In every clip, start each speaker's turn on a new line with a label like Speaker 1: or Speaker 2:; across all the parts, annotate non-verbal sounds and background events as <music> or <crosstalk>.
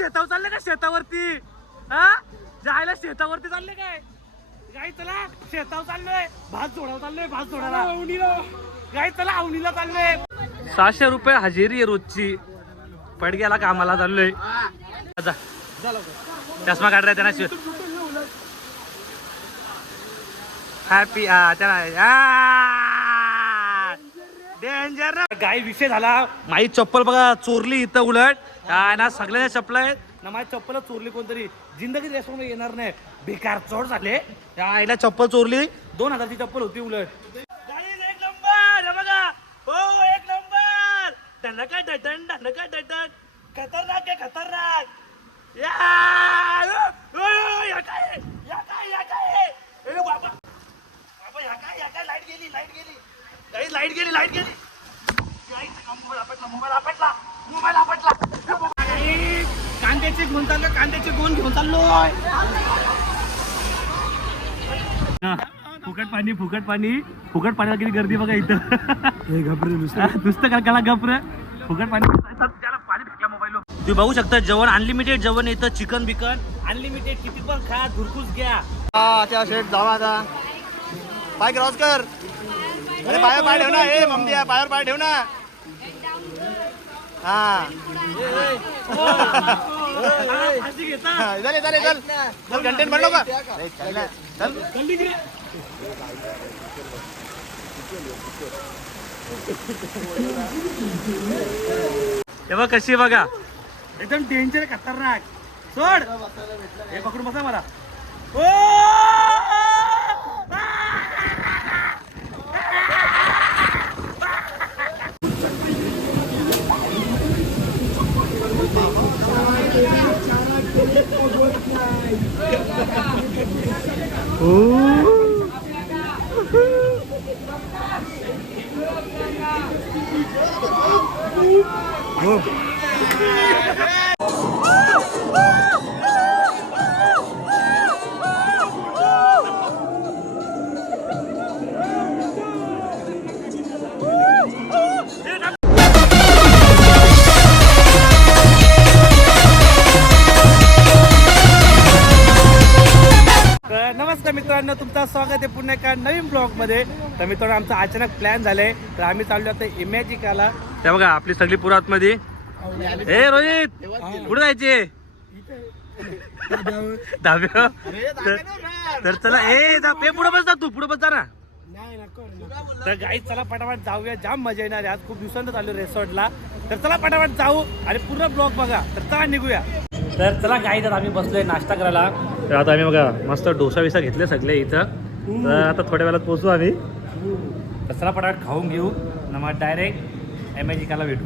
Speaker 1: शेतावर चालले का शेतावरती? हा? जायला शेतावरती चालले काय? गाई चला शेतावर चाललोय भात जोडावर चाललोय भात जोडायला गाई चला अवनीला चाललोय सहाशे रुपये हजेरी आहे रोजची. पडग्याला कामाला चाललोय. जा. चष्मा काढ रे त्यांना. शे- हॅपी त्याला डेंजर गाई विषय झाला. माई चप्पल बघा चोरली इथं उलट. काय ना सगळ्यांच्या चप्पल आहेत. ना माझी चप्पल चोरली कोणतरी. जिंदगी रेस्टॉरंट येणार नाही. बेकार चोर झाले. त्या आईला चप्पल चोरली. दोन हजारची चप्पल होती उलट. एक नंबर. हे बघा. हो एक नंबर. धनका डटन धनका डटन. खतरनाक आहे खतरनाक. या ओ, ओ, या काय या काय या काय ए बाबा. बाबा या काय या काय? लाइट गेली लाइट गेली. लाइट गेली लाइट गेली. मोबाईल आपटला मोबाईल आपटला. मोबाईल आपटला. कांद्याचे घेऊन चाललो कांद्याचे गोण घेऊन चाललोय. हा, फुकट पाणी फुकट पाणी. फुकट पाण्याला किती गर्दी बघा इथं. नुसतं. काय त्याला गप्र फुकट पाणी. त्याला पाणी फेकला मोबाईल तुम्ही बघू शकता जेवण अनलिमिटेड जेवण येतं चिकन बिकन अनलिमिटेड किती पण खा धुरकूस घ्या.
Speaker 2: हा शेट जावा आता. पाय क्रॉस कर. अरे पायावर पाय ठेव ना. ए ममदिया पायावर पाय ठेव ना. हा. हा, चल. चल कंटेंट म्हणलो का? चल.
Speaker 1: हे कशी बघा? एकदम डेंजर खतरनाक. सोड. हे पकडून बसा मला. ओ! तर मध्ये. तर मित्रांनो आमचा अचानक प्लॅन झालाय. तर आम्ही चाललो आता इमॅजिकाला. त्या बघा आपली सगळी पुरात मध्ये हे रोहित कुठे जायचे? दहाव्या तर- चला ए पुढे बस जा तू पुढे बस जा ना. तर गाई चला पटापट जाऊया. जाम मजा येणार आहे. आज खूप दिवसांत आलो रेसॉर्टला तर चला पटापट जाऊ आणि पूर्ण ब्लॉग बघा. तर चला निघूया. तर चला गाई आम्ही बसलोय नाश्ता करायला. तर आता आम्ही बघा मस्त डोसा विसा घेतले सगळे इथं. तर आता थोड्या वेळात पोहोचू आम्ही. तर चला पटापट खाऊन घेऊ ना मग डायरेक्ट एमॅजिकाला भेटू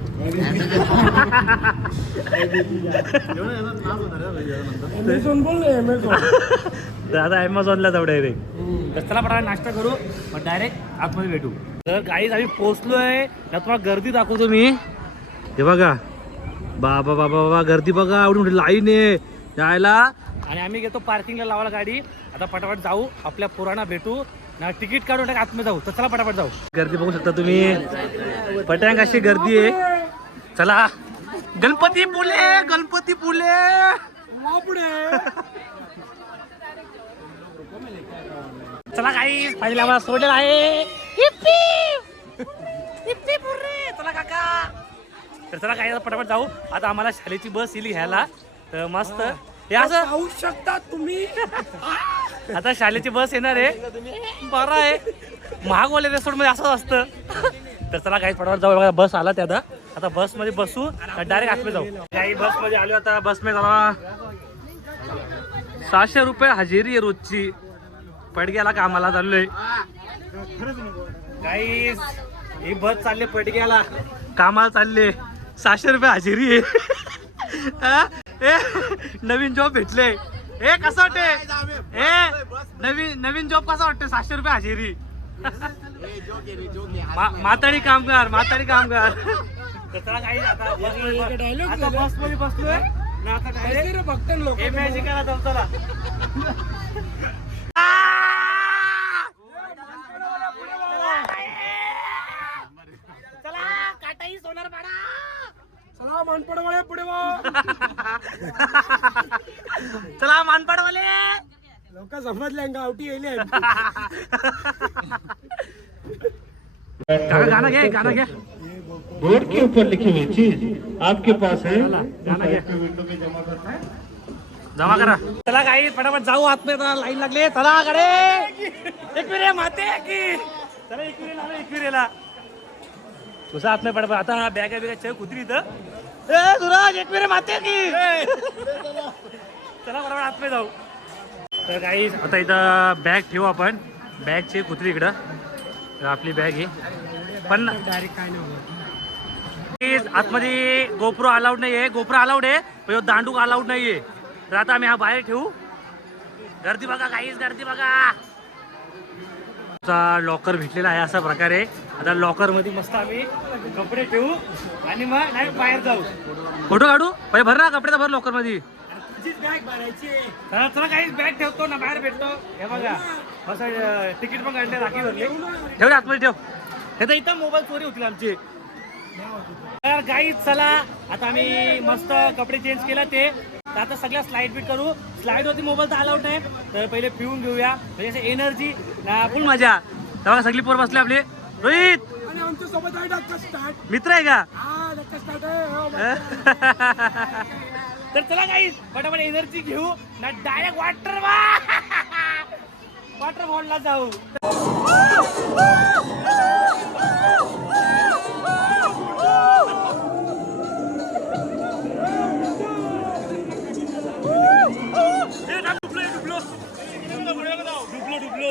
Speaker 1: तर आता ॲमेझॉनला जाऊ डायरेक्ट तर चला पटापट नाश्ता करू मग डायरेक्ट आतमध्ये भेटू. तर गाईज आम्ही पोहोचलोय. तर तुम्हाला गर्दी दाखवतो मी. हे बघा. बाबा बाबा बाबा गर्दी बघा मोठी लाईन आहे. जायला आणि आम्ही घेतो पार्किंगला लावायला गाडी. आता पटापट जाऊ आपल्या पुराणा भेटू. ना तिकीट काढून टाका आतमध्ये जाऊ. तर चला पटापट जाऊ. गर्दी बघू शकता तुम्ही. पटांग अशी गर्दी आहे. चला. गणपती पुले गणपती पुले चला काही पहिला आम्हाला सोडलेला आहे. हिप्पी! हिप्पी पुरे! चला काका. तर चला काही पटापट जाऊ. आता आम्हाला शाळेची बस येईल घ्यायला. तर मस्त. हे असं
Speaker 3: पाहू शकता तुम्ही. <laughs>
Speaker 1: आता शाळेची बस येणार आहे. बरं आहे. महागवाले रेस्टॉरंटमध्ये असंच असतं. तर चला काही पटापट जाऊ बघा बस आला त्या आता बसमध्ये बसू डायरेक्ट आतमध्ये जाऊ. काही बसमध्ये आलो आता. बसमध्ये झाला सहाशे रुपये हजेरी आहे रोजची. पडग्याला कामाला चाललोय. काही ही बस चालली पडग्याला. कामाला चालले. सहाशे रुपये हजेरी आहे? <laughs> ए, नवीन जॉब भेटले. ए कसं वाटते ए नवीन नवीन जॉब कसा वाटते सहाशे रुपये हजेरी. <laughs> मा- माताडी कामगार माताडी कामगार बस- मध्ये बसलोय.
Speaker 3: फक्त लोक.
Speaker 1: चला. चला काटाही सोनार पाडा.
Speaker 3: चला मानपडवाळे पुढे वा <laughs>
Speaker 1: चला मानपाडवाले.
Speaker 3: लोक समजले गावठी येले
Speaker 1: काका गाणं घे गाणं घे.
Speaker 4: बोर्ड के ऊपर लिखी हुई चीज आपके पास है।
Speaker 1: घे. जमा करा. चला काही फटाफट जाऊ आतमध्ये लाईन लागली. चला कडे एकविरे माते की. चला एकविरे आलो एकविरेला. तुझा आतमध्ये पडा आता बॅगा बिगा चेक कुत्री इथं. ए एक एकविरे माते की? चला बरोबर आतमध्ये जाऊ. तर काही आता इथं बॅग ठेवू आपण. बॅगची कुत्री इकडं. तर आपली बॅग आहे पण
Speaker 3: डायरेक्ट काय नाही
Speaker 1: आतमध्ये गोप्रो अलाउड नाही आहे गोप्रो अलाउड आहे पण दांडूक अलाउड नाही आहे तर आता आम्ही हा बाहेर ठेवू. गर्दी बघा काहीच गर्दी बघा. लॉकर भेटलेला आहे अशा प्रकारे. आता लॉकरमध्ये मस्त आम्ही कपडे ठेवू आणि मग नाही बाहेर जाऊ. फोटो काढू? पहिले भर ना कपडे तर भर लॉकरमध्ये.
Speaker 3: तुझीच बॅग भरायची
Speaker 1: चला चला काही बॅग ठेवतो ना बाहेर भेटतो. हे बघा. असं तिकीट पण काढले राखी भरली ठेव रे आतमध्ये ठेव. हे तर इथं मोबाईल चोरी होतील आमची. तर गाईज चला. आता आम्ही मस्त कपडे चेंज केला ते. तर आता सगळ्या स्लाइड बीट करू. स्लाइड वरती मोबाईल तर अलाउड नाही. तर पहिले पिऊन घेऊया. म्हणजे असं एनर्जी फुल मजा. तेव्हा सगळी पोर बसले आपले. रोहित!
Speaker 3: आणि आमच्यासोबत आहे डॉक्टर स्टार्ट.
Speaker 1: मित्र आहे का?
Speaker 3: हा स्टार्ट आहे. हो. <laughs>
Speaker 1: तर चला काही फटाफट एनर्जी घेऊ. ना डायरेक्ट वॉटर वॉटर फॉलला जाऊ. डुबलो, डुबलो. डुबलो, डुबलो.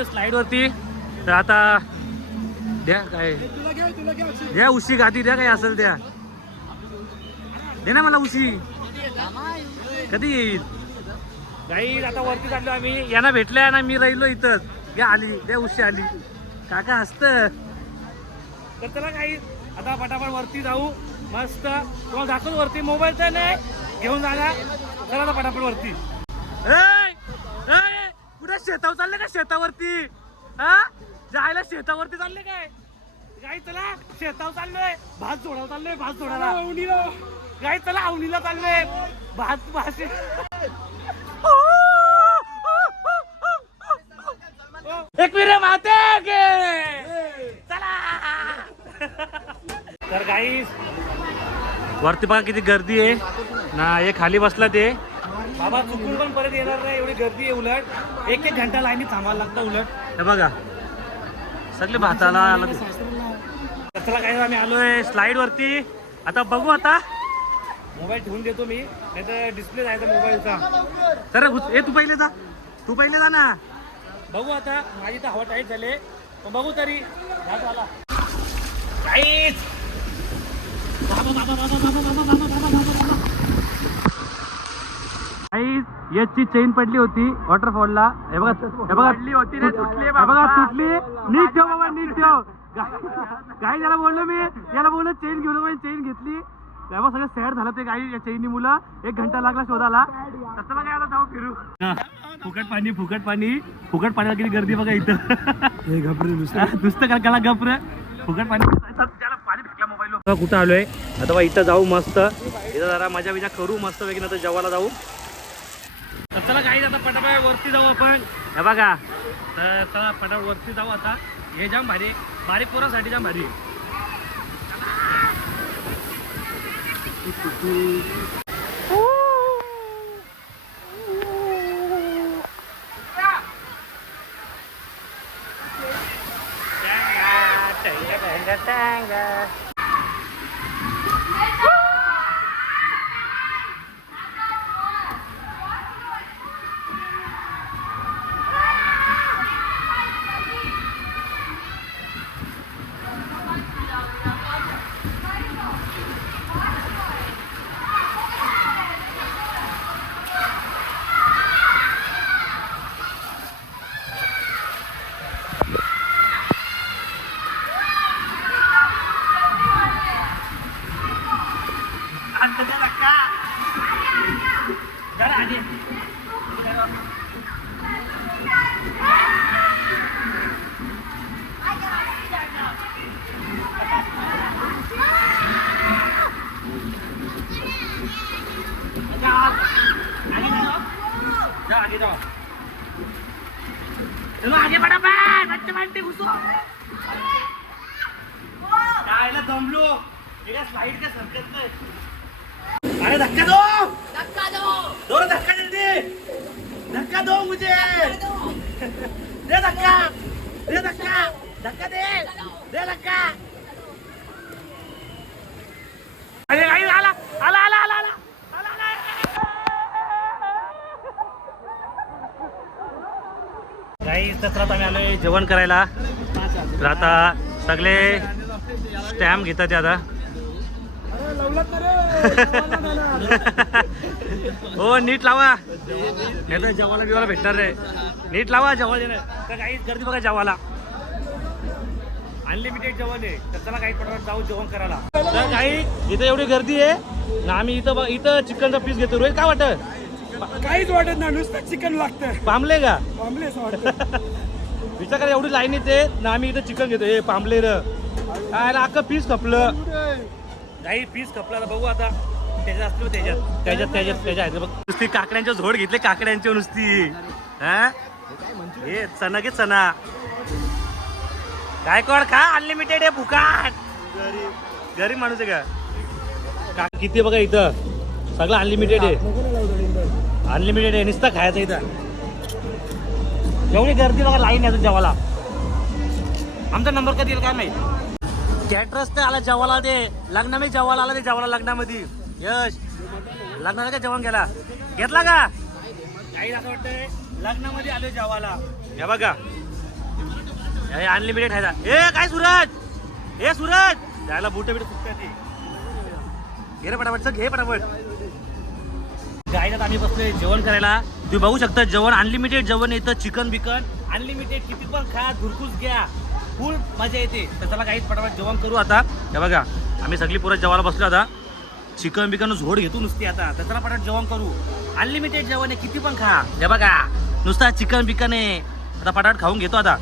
Speaker 1: काहीच स्लाइड वरती. तर आता द्या काय. द्या उशी गादी द्या काय असेल द्या दे ना मला उशी. कधी येईल? काही आता वरती चाललो आम्ही. यांना भेटल्या ना मी राहिलो इथंच. द्या आली द्या उशी आली. काका हसत. तर चला काही आता पटापट वरती जाऊ. मस्त. तुम्हाला दाखवतो वरती. मोबाईल तर नाही. घेऊन जाणार चला आता पटापट वरती. ऐ, शेतावर चालले का शेतावरती? हा? जायला शेतावरती चालले काय? काय चला शेतावर चाललोय. भात जोडायला चाललोय भात जोडायला
Speaker 3: उडीला.
Speaker 1: काय चला अवनीला चाललोय. भात भात. एक मिनिट माते चला. तर काही वरती बघा किती गर्दी आहे. ना हे खाली बसला ते. बाबा चुकून पण परत येणार नाही एवढी गर्दी आहे उलट एक एक घंटा लाईनी थांबायला लागतं उलट हे बघा सगळे भाताला आलं तर चला काय आम्ही आलोय स्लाइड वरती आता बघू आता मोबाईल ठेवून देतो मी नाही तर डिस्प्ले जायचा मोबाईलचा तर ए तू पहिले जा तू पहिले जा ना बघू आता माझी तर हवा टाईट झाले पण बघू तरी घाट आला काहीच काहीच याची चेन पडली होती वॉटरफॉलला हे बघा हे बघा. होती तुटली बघा तुटली. नीट ठेव बाबा नीट <laughs> ठेव. काही त्याला बोललो मी याला बोललो चेन घेऊन पण चेन घेतली. तेव्हा सगळं सॅड झालं ते काही या चैनी मुलं. एक घंटा लागला शोधाला चला काय आता जाऊ फिरू. फुकट पाणी फुकट पाणी. फुकट पाण्याला किती गर्दी बघा इथं.
Speaker 3: हे नुसतं.
Speaker 1: हा, नुसतं का त्याला गप्र फुकट पाणी. त्याला पाणी फेकला मोबाईल कुठं आलोय. आता बा इथं जाऊ मस्त. इथं जरा मजा बिजा करू मस्त पैकी नंतर जेवायला जाऊ. तर चला काही आता पटापट वरती जाऊ आपण. हे बघा. तर चला पटा वरती जाऊ आता. हे जाम भारी बारीक पोरासाठी जाम भारी Tanga. धक्का दे
Speaker 5: धक्का
Speaker 1: धक्का दे दे धक्का अरे आई आला आला आला आला आला काही आम्ही आलोय जेवण करायला. तर आता सगळे स्टॅम्प घेतात ते आता. <laughs> हो नीट लावा. नाही तर जेवायला बिवायला भेटणार रे नीट लावा जेवण तर काही गर्दी बघा जेवायला. अनलिमिटेड जेवण आहे. तर चला काही पटकन जाऊ जेवण करायला. तर काही इथं एवढी गर्दी आहे. ना आम्ही इथं इथं चिकनचा पीस घेतो. रोहित काय वाटत?
Speaker 3: काहीच वाटत नाही. नुसतं चिकन लागतं.
Speaker 1: पामले का?
Speaker 3: वाटतं. <laughs>
Speaker 1: विचार करा एवढी लाईन येते ना आम्ही इथं चिकन घेतो. हे पामले र. काय अख्खं पीस खपलं. काही पीस खपला. बघू आता. त्याच्यात असलं त्याच्यात. त्याच्यात त्याच्यात त्याच्या बघ. नुसती काकड्यांच्या झोड घेतले काकड्यांच्या नुसती. हा? हे चना घे चना काय कळ खा अनलिमिटेड आहे फुकाट. गरीब माणूस आहे का? किती बघा इथं? सगळं अनलिमिटेड आहे. अनलिमिटेड आहे नुसतं खायचं इथं. एवढी गर्दी बघा लाईन आहे जेवाला आमचा नंबर कधी येईल काय माहीत? कॅटरस ते आला जेवाला ते. लग्न मी जेवाला आला ते जेवाला लग्नामध्ये. यश. लग्नाला का जेवण गेला घेतला का? काही असं वाटतंय. लग्नामध्ये आलो जेवाला हे बघा. हे अनलिमिटेड खायचा ए काय सूरज? ए सूरज? जायला बुट बिट सुटतात ते. घे रे पटापट चल, घे पटापट. गायच्यात आम्ही बसलोय जेवण करायला. तुम्ही बघू शकता जेवण अनलिमिटेड जेवण येतं चिकन बिकन अनलिमिटेड किती पण खा धुरकूस घ्या. फुल मजा येते. तर चला काही पटापट जेवण करू आता. हे बघा आम्ही सगळी पुरत जेवायला बसलो आता. चिकन बिकन झोड घेतो नुसती आता. तर चला पटापट जेवण करू. अनलिमिटेड जेवण आहे किती पण खा. हे बघा. नुसता चिकन बिकन आहे. आता पटापट खाऊन घेतो आता.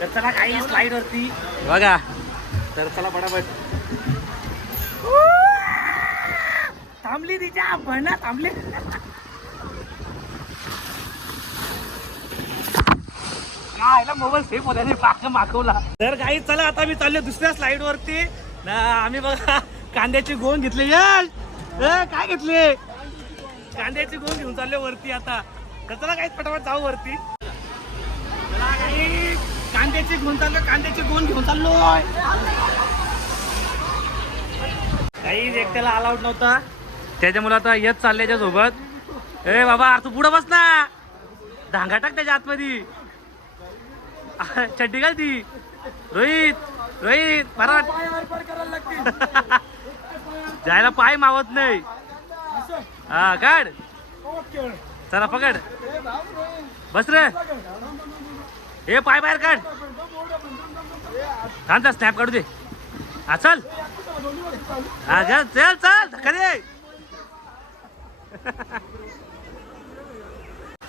Speaker 1: तर चला काही स्लाइड वरती. बघा. तर चला पटापट थांबली तिच्या बना थांबली. मोबाईल सेफ होता पाक मागवला. तर काही चला आता मी चाललो दुसऱ्या स्लाइड वरती. ना आम्ही बघा कांद्याची गोण घेतली. काय घेतले? कांद्याची गोण घेऊन चाललो वरती आता. तर चला काही पटापट जाऊ वरती. कांद्याची घेऊन चाललो कांद्याची गोण घेऊन चाललोय. काही एकट्याला अलाउड नव्हता. त्याच्यामुळे आता येत चालल्याच्या सोबत ए बाबा अरे तू पुढं बस ना. धांगा टाक त्याच्या आतमध्ये. चड्डी घाल ती. रोहित रोहित मराठ <laughs> जायला पाय मावत नाही. हा काढ.
Speaker 3: ओके.
Speaker 1: चला पकड. बस रे. हे पाय बाहेर काढ. थांब स्नॅप काढू दे. हा चल. हा चल चल चल धक्का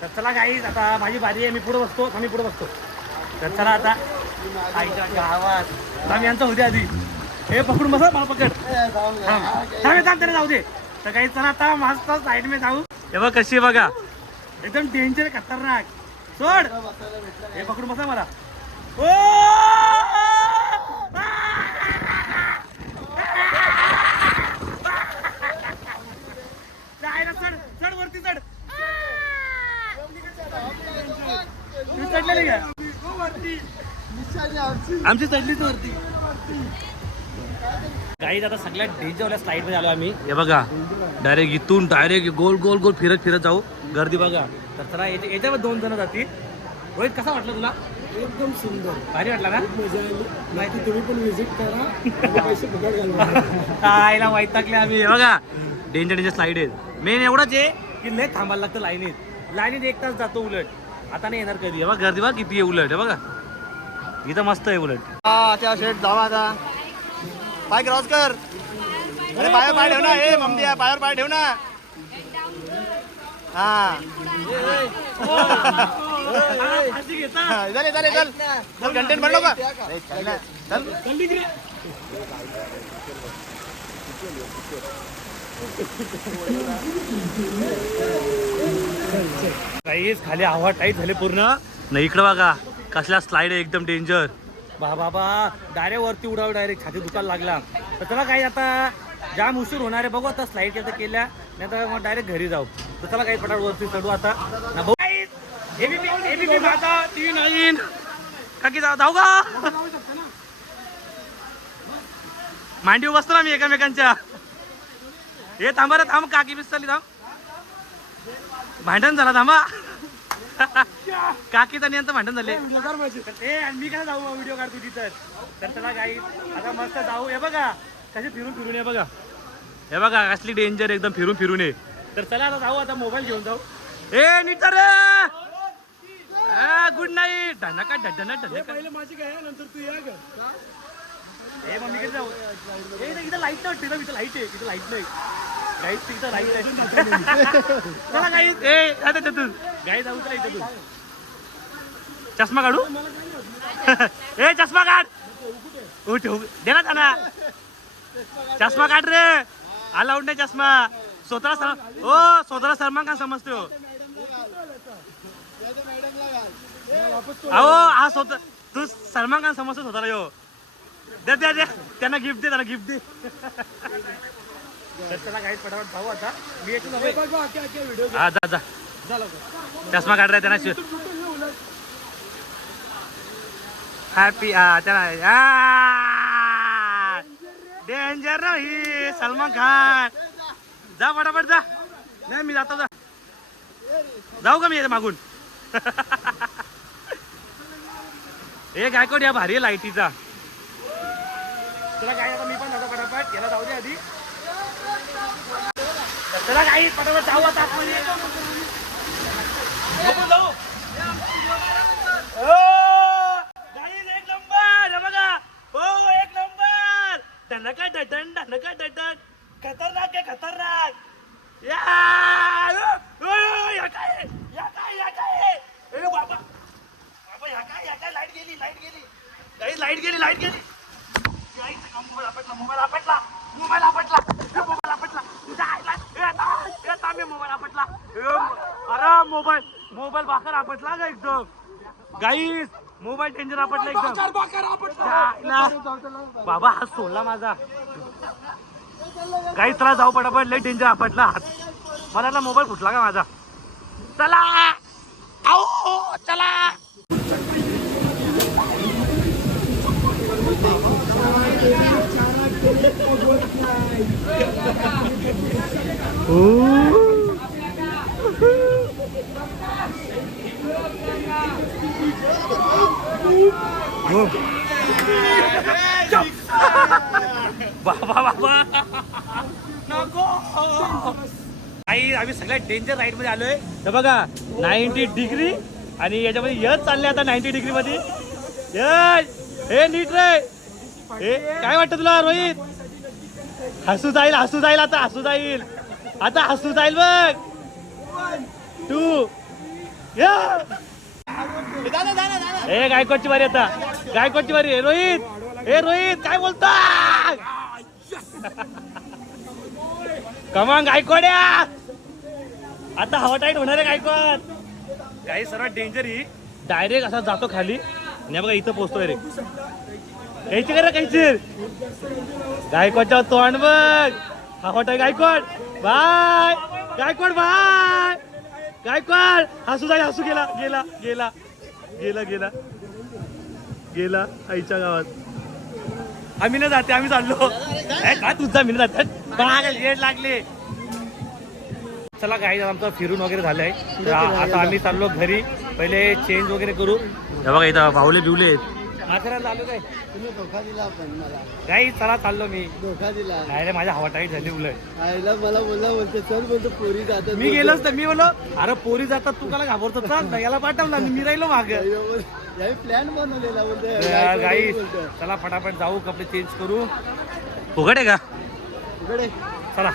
Speaker 1: तर चला काही आता माझी बारी आहे मी पुढे बसतो आम्ही पुढे बसतो. तर चला आता. आईच्या गावात. आम्ही यांचा होते आधी. हे पकडून बसा मला पकड. थांब. थांब त्याला जाऊ दे. तर काही चला आता मस्त साईड मे जाऊ. हे बघ कशी बघा. एकदम डेंजर खतरनाक. सोड. हे पकडून बसा मला. ओ! चढ चढ वरती चढ. तू चढलेली का? आमची चढलीच वरती. काही आता सगळ्यात डेंजरवाल्या स्लाईडमध्ये आलो आम्ही. हे बघा डायरेक्ट इथून डायरेक्ट गोल गोल गोल फिरत फिरत जाऊ. गर्दी बघा. तर चला याच्या- याच्यावर दोन जण जातील. रोहित कसा वाटलं तुला?
Speaker 3: एकदम सुंदर.
Speaker 1: भारी वाटला ना?
Speaker 3: मजा आली. माहिती तुम्ही पण विजिट करा. आणि <laughs> पैसे फुकट घालवा
Speaker 1: आईला वैतागले आम्ही. हे बघा. डेंजर डेंजर स्लाईड आहेत. मेन एवढंच आहे की लय थांबायला लागतं लाईनीत लाईनीत एक तास जातो उलट. आता नाही येणार कधी. हे बघा गर्दी बघा किती आहे उलट. हे बघा. इथं मस्त आहे उलट.
Speaker 2: हा त्या शेट जावा आता. पाय क्रॉस कर. अरे पायावर पाय ठेव ना. ए मम्मी पायावर पाय ठेव ना. हा.
Speaker 1: हाती घेता.
Speaker 2: चल. चल कंटेंट बनलो का? चल. ना, चल
Speaker 1: काहीच खाली हवा टाईट झाले पूर्ण. नाही इकडं बघा कसला स्लाइड आहे एकदम डेंजर बा बाबा डायरेक्ट वरती उडाव डायरेक्ट छाती दुखायला लागला. तर त्याला काही आता जाम उशीर होणार आहे. बघू आता स्लाईड केलं केल्या नाही तर मग डायरेक्ट घरी जाऊ. तर त्याला काही पटाट वरती चढू आता. ना एबीपी एबीपी माझा नाईन काकी जाऊ जाऊ का? मांडी बसतो ना मी एकामेकांच्या. हे थांबा रे थांब काकी बिस्ताली थांब. भांडण झाला थांबा. काकीचा नियंत्र भांडण झाले. ए आणि मी काय जाऊ व्हिडिओ काढतो तिथं? तर त्याला काही आता मस्त जाऊ. हे बघा कसे फिरून फिरून ये बघा. हे बघा कसली डेंजर एकदम फिरून फिरून ये तर चला आता जाऊ आता मोबाईल घेऊन जाऊ. ए नीट रे! गुड नाईट ढनका ढनका ढनका
Speaker 3: पहिले माझी काय नंतर तू या ग
Speaker 1: ए मम्मी कडे जाऊ. ए इथं लाइट नाही वाटते इथं लाइट आहे इथं लाइट नाही. लाइट चला ए आता तू. इथं तू. चष्मा काढू? <laughs> ए चष्मा काढ. उठ उठ. दे ना त्यांना. चष्मा काढ रे. आला उठ नाही चष्मा. स्वतःला सर ओ स्वतःला सलमान खान समजतो अहो हा स्वतः तू सलमान खान समजतो स्वतःला यो? दे दे दे. त्यांना गिफ्ट दे त्यांना गिफ्ट दे. <laughs> तर त्याला काही पटापट आता. मी
Speaker 3: व्हिडिओ
Speaker 1: हा जा जा. चष्मा काढ रे त्यांना हॅपी त्याला डेंजर ही सलमान खान. जा पटापट जा. नाही मी जातो जा. जाऊ का मी मागून? <laughs> ए गायकोड या भारी लाईटीचा चला काय आता मी पण जातो पटापट. याला जाऊ दे आधी. चला काही पटापट जाऊ आता. बघू जाऊ एक नंबर. हे बघा. हो एक नंबर. धनका डटन धनका डटन खतरनाक आहे खतरनाक. या काय? या काय या काय? ए बाबा. बाबा या काय या काय? लाइट गेली लाइट गेली. लाइट गेली लाइट गेली. मोबाईल आपटला मोबाईल आपटला मोबाईल आपटला ए, मोबाईल आपटला तुझ्या आईला ए, थांब, ए, थांब, ए, मोबाईल आपटला मोबाईल मोबाईल बाकर आपटला का एकदम. गाईस मोबाईल टेंजर आपटला एकदम. जायला. बाबा हात सोडला माझा. काही त्रास जाऊ पटापट लय टेंजर आपटला हात. मला ना मोबाईल फुटला का माझा. चला. आओ चला. बाबा बाबा नको आई आम्ही सगळ्यात डेंजर राईडमध्ये आलोय. तर बघा नाईन्टी डिग्री आणि याच्यामध्ये यश चालले आता नाईन्टी डिग्री मध्ये. यश! हे नीट रे! हे काय वाटतं तुला रोहित? हसू जाईल हसू जाईल आता हसू जाईल. आता हसू जाईल बघ. तू ए गायकवाडची बारी आता. गायकवाडची बारी रोहित. ए रोहित काय बोलता कमान गायकवाड्या. आता हवा टाईट होणार आहे गायकवाड. काही सर्वात डेंजर ही. डायरेक्ट असा जातो खाली. आणि हे बघा इथं पोहोचतोय रे. यायची करा काहीची गायकवाडच्या तोंड बघ. हवा tight Gaikwad. Bye. Gaikwad bye. Gaikwad! हसू जाईल हसू गेला गेला गेला गेला गेला. गेला आईच्या गावात. आम्ही नाही जाते आम्ही चाललो. काय तुझा मी जाते. बाग लेट लागले. चला काही आमचं फिरून वगैरे झालंय. आता आम्ही चाललो घरी. पहिले चेंज वगैरे करू. बघा इथं भावले बिवले माथेरान चालू काय?
Speaker 2: तुम्ही धोका दिला पण मला.
Speaker 1: काही चला चाललो मी.
Speaker 2: धोका दिला.
Speaker 1: नाही रे माझ्या हवा टाईट झाली उलट.
Speaker 2: आईला मला बोलला बोलते चल बोलतो पोरी जातात
Speaker 1: मी गेलोच तर मी बोललो अरे पोरी जातात तू काला घाबरतो चाल. ना याला पाठवला आणि मी राहिलो माग.
Speaker 2: प्लॅन बनवलेला बोलते.
Speaker 1: गाई चला फटाफट जाऊ कपडे चेंज करू. फुकट आहे का?
Speaker 2: इकडे
Speaker 1: चला.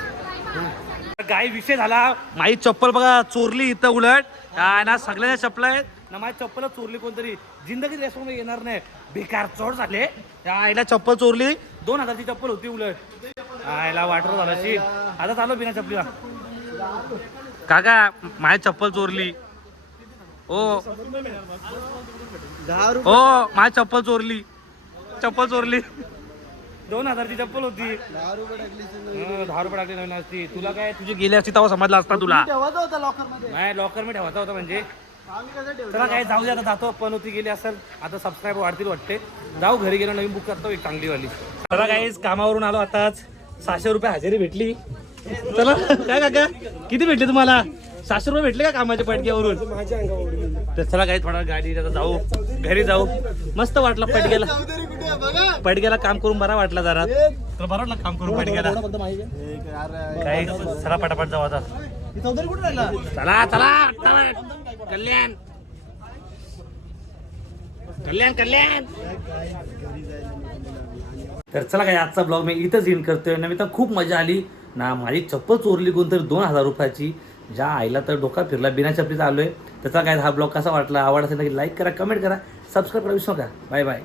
Speaker 1: गाई विषय झाला. माझी चप्पल बघा चोरली इथं उलट. काय ना सगळ्यांच्या चप्पल आहेत. ना माझी चप्पल चोरली कोणतरी. जिंदगी रेस्टॉरंट येणार नाही. बेकार चोर झाले. त्या आईला चप्पल चोरली. दोन हजारची चप्पल होती उलट. आईला वाटर झाला शी आता चालू बिना चपलीला. काका माझी चप्पल चोरली. ओ. ओ माझी चप्पल चोरली. चप्पल चोरली. दोन हजारची चप्पल होती.
Speaker 2: दहा रुपये टाकली
Speaker 1: नवीन असती. तुला काय तुझी गेली असती तेव्हा समजला असता तुला. नाही लॉकर मी ठेवायचा होता म्हणजे. चला काय जाऊ दे आता जातो. पण होती गेली असेल. आता सबस्क्राईब वाढतील वाटते. जाऊ घरी गेलो नवीन बुक करतो एक चांगली वाली. चला काय कामावरून आलो आताच. सहाशे रुपये हजेरी भेटली. चला काय काका? किती भेटले तुम्हाला? सहाशे रुपये भेटले का कामाच्या पटक्यावरून? तर चला काही थोडा गाडी जाऊ. घरी जाऊ. मस्त वाटलं पटक्याला. पटक्याला काम करून बरा वाटला जरा. तर बरं वाटलं काम करून पटक्याला. काही चला पटापट जाऊ आता. चला चला. कल्याण. कल्याण कल्याण. तर चला काय आजचा ब्लॉग मी इथंच इन करतोय. ना मी तर खूप मजा आली. ना माझी चप्पल चोरली कोणतरी दोन हजार रुपयाची. ज्या आईला तर डोका फिरला बिना चपलीचा आलोय. त्याचा काय हा ब्लॉग कसा वाटला आवड असेल तर लाईक करा कमेंट करा सबस्क्राईब करा विसरू नका. Bye bye